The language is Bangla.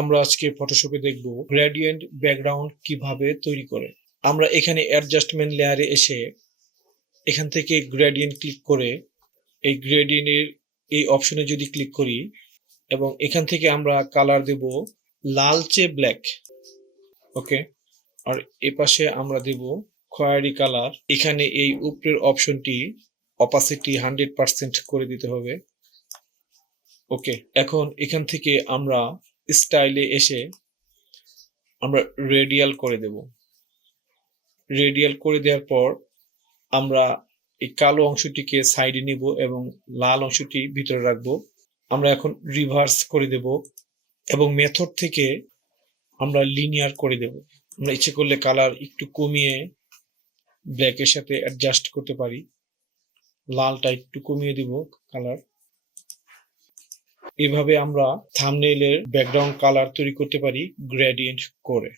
আমরা আজকে ফটোশপে দেখব গ্রেডিয়েন্ট ব্যাকগ্রাউন্ড কিভাবে তৈরি করে। আমরা এখানে অ্যাডজাস্টমেন্ট লেয়ারে এসে এখান থেকে গ্রেডিয়েন্ট ক্লিক করে এই গ্রেডিয়েন্টের এই অপশনে যদি ক্লিক করি এবং এখান থেকে আমরা কালার দেব লালচে ব্ল্যাক। ওকে, আর এপাশে আমরা দেব খয়েরি কালার। এখানে এই উপরের অপশনটি অপাসিটি 100% করে দিতে হবে। ওকে, এখন এখান থেকে আমরা স্টাইলে এসে আমরা রেডিয়াল করে দেব। রেডিয়াল করে দেওয়ার পর আমরা এই কালো অংশটিকে সাইডে নিব এবং লাল অংশটি ভিতরে রাখবো। আমরা এখন রিভার্স করে দেব এবং মেথড থেকে আমরা লিনিয়ার করে দেব। আমরা ইচ্ছে করলে কালার একটু কমিয়ে ব্ল্যাকের সাথে অ্যাডজাস্ট করতে পারি। লালটা একটু কমিয়ে দিব কালার। এভাবে আমরা থাম্বনেইলের ব্যাকগ্রাউন্ড কালার তৈরি করতে পারি গ্রেডিয়েন্ট করে।